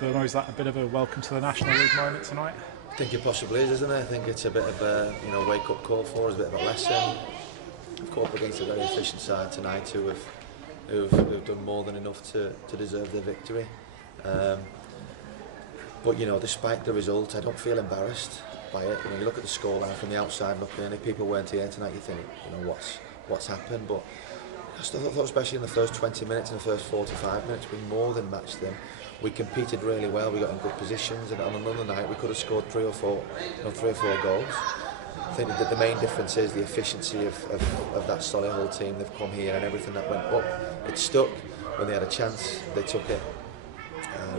Vermo, is that a bit of a welcome to the National League moment tonight? I think it possibly is, isn't it? I think it's a bit of a wake-up call for us, a bit of a lesson. We've come up against a very efficient side tonight who've done more than enough to deserve their victory. But despite the result, I don't feel embarrassed by it. You look at the scoreline from the outside looking, and if people weren't here tonight, you think, what's happened? But I thought, especially in the first 20 minutes and the first 45 minutes, we more than matched them. We competed really well. We got in good positions, and on another night we could have scored three or four goals. I think that the main difference is the efficiency of that Solihull team. They've come here and everything that went up, it stuck. When they had a chance, they took it.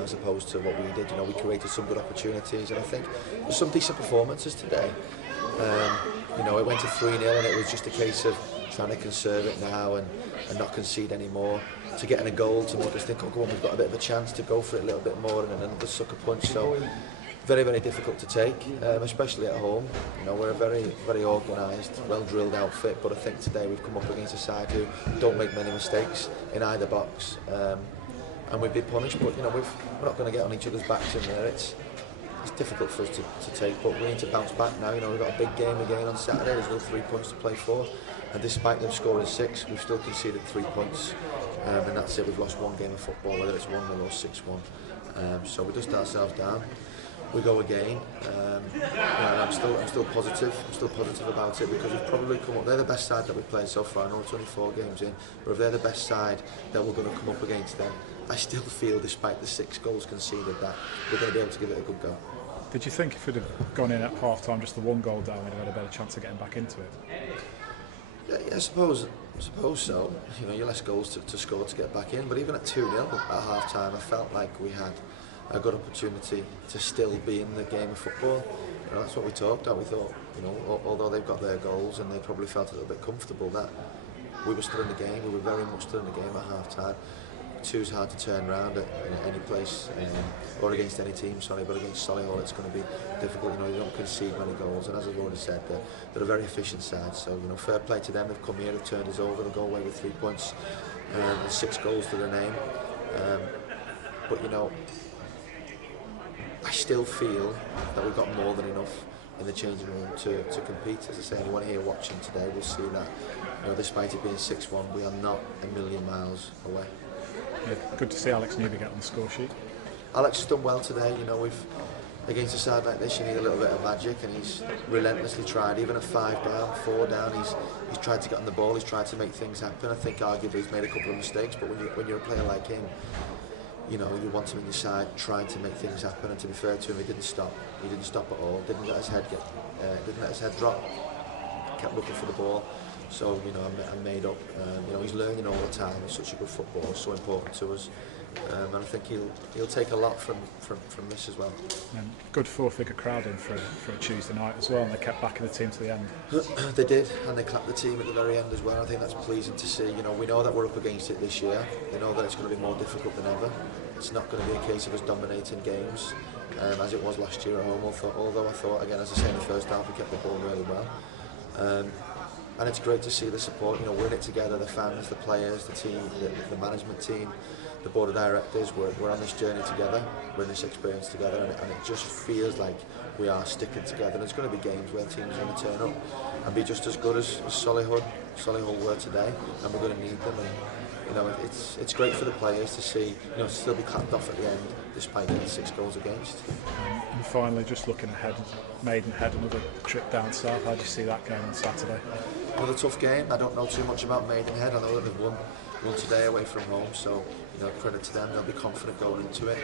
As opposed to what we did, we created some good opportunities, and I think there's some decent performances today. It went to 3-0, and it was just a case of trying to conserve it now and not concede anymore. To getting a goal to make us think, oh, go on, we've got a bit of a chance to go for it a little bit more, and another sucker punch. So very, very difficult to take, especially at home. We're a very, very organised, well-drilled outfit, but I think today we've come up against a side who don't make many mistakes in either box. And we've been punished, but we're not going to get on each other's backs in there. It's difficult for us to take, but we need to bounce back now. We've got a big game again on Saturday. There's still 3 points to play for, and despite them scoring 6, we've still conceded 3 points, and that's it. We've lost one game of football, whether it's 1-0 or 6-1. So we dust ourselves down. We go again, and I'm still positive. I'm still positive about it, because we've probably come up. They're the best side that we've played so far. I know it's only 4 games in, but if they're the best side that we're going to come up against them, I still feel, despite the 6 goals conceded, that we're going to be able to give it a good go. Did you think if we'd have gone in at half-time just the 1 goal down, we'd have had a better chance of getting back into it? Yeah, I suppose so. You're less goals to score to get back in, but even at 2-0 at half-time, I felt like we had a good opportunity to still be in the game of football. That's what we talked about. We thought, although they've got their goals and they probably felt a little bit comfortable, that we were still in the game. We were very much still in the game at half-time. 2's hard to turn around at any place, or against any team, but against Solihull it's going to be difficult. You don't concede many goals, and as I've already said, they're a very efficient side, so fair play to them. They've come here, they've turned us over, they'll go away with 3 points and 6 goals to their name. But I still feel that we've got more than enough in the changing room to compete. As I say, anyone here watching today will see that despite it being 6-1, we are not a million miles away. Yeah, good to see Alex Birch get on the score sheet. Alex has done well today. We've against a side like this, you need a little bit of magic, and he's relentlessly tried. Even at 5 down, 4 down, he's tried to get on the ball. He's tried to make things happen. I think arguably he's made a couple of mistakes, but when you're a player like him, you want him in your side, trying to make things happen. And to be fair to him, he didn't stop. He didn't stop at all. Didn't let his head drop. Kept looking for the ball. So I'm made up. He's learning all the time. He's such a good footballer, so important to us, and I think he'll take a lot from this as well. And good 4-figure crowd in for a Tuesday night as well, and they kept backing the team to the end. They did, and they clapped the team at the very end as well. I think that's pleasing to see. We know that we're up against it this year. We know that it's going to be more difficult than ever. It's not going to be a case of us dominating games as it was last year at home. Although I thought, again, as I say, in the first half, we kept the ball really well. And it's great to see the support. We're in it together, the fans, the players, the team, the management team, the board of directors. We're on this journey together, we're in this experience together, and it just feels like we are sticking together. There's going to be games where teams are going to turn up and be just as good as Solihull were today, and we're going to need them. And it's great for the players to see still be clapped off at the end despite getting 6 goals against. And finally, just looking ahead, Maidenhead, another trip down south. How do you see that game on Saturday? Another tough game. I don't know too much about Maidenhead. I know that they've won today away from home, so credit to them. They'll be confident going into it.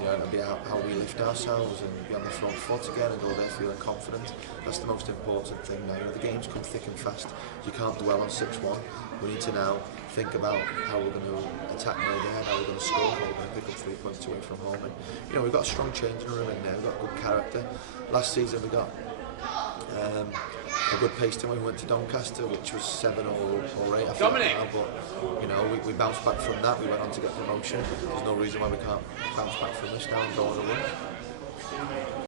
It'll be how we lift ourselves and be on the front foot again and go there feeling confident. That's the most important thing now. The games come thick and fast. You can't dwell on 6-1. We need to now think about how we're going to attack Maidenhead, how we're going to score, how we're going to pick up 3 points away from home. And we've got a strong changing room in there. We've got good character. Last season we got a good pace team when we went to Doncaster, which was 7 or 8 after now, but we bounced back from that. We went on to get promotion. There's no reason why we can't bounce back from this now and go on a win.